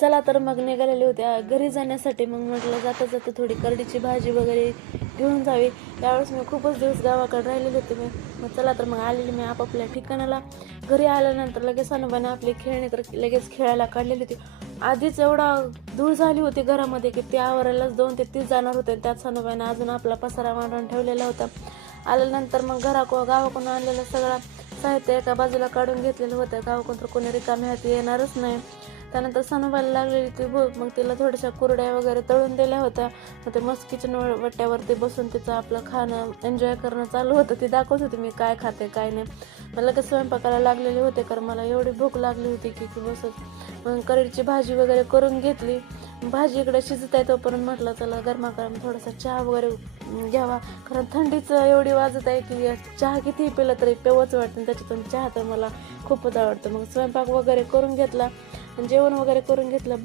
चला तर मग निघालेले होते घरी जाण्यासाठी. मग म्हटलं जाता जाता थोडी करडीची भाजी वगैरे घेऊन जावी. त्यावेळेस मी खूपच दिवस गावाकडे राहिलेले होते. मग चला तर मग आलेली मी आपापल्या ठिकाणाला. घरी आल्यानंतर लगेच सानूबाने आपली खेळणी तर लगेच खेळायला काढलेली होती. आधीच एवढा धूळ झाली होती घरामध्ये की ते आवरायलाच 2 ते 30 जाणार होते. त्यात सानूबाईने अजून आपला पसारा मांडून ठेवलेला होता. आल्यानंतर मग गावाकडून आणलेलं सगळं साहित्य एका बाजूला काढून घेतलेलं होतं. गावाकडून तर कोणी रिकामी हाती येणारच नाही. त्यानंतर सानूबाईला लागलेली ती भूक. मग तिला थोड्याशा कुरड्या वगैरे तळून दिल्या होत्या. मग ते मस्त किचन वट्ट्यावरती बसून तिचं आपलं खाणं एन्जॉय करणं चालू होतं. ती दाखवत होती मी काय खाते काय नाही. मला लगेच स्वयंपाकाला लागलेले होते कारण मला एवढी भूक लागली होती की बसत. मग करडीची भाजी वगैरे करून घेतली. भाजी इकडे शिजत आहे तोपर्यंत म्हटलं चला गरमागरम थोडासा चहा वगैरे घ्यावा. कारण थंडीच एवढी वाजत आहे की चहा कितीही पिलं तरी पेवच वाटतं. त्याच्यातून चहा तर मला खूपच आवडतं. मग स्वयंपाक वगैरे करून घेतला, जेवण वगैरे करून घेतलं.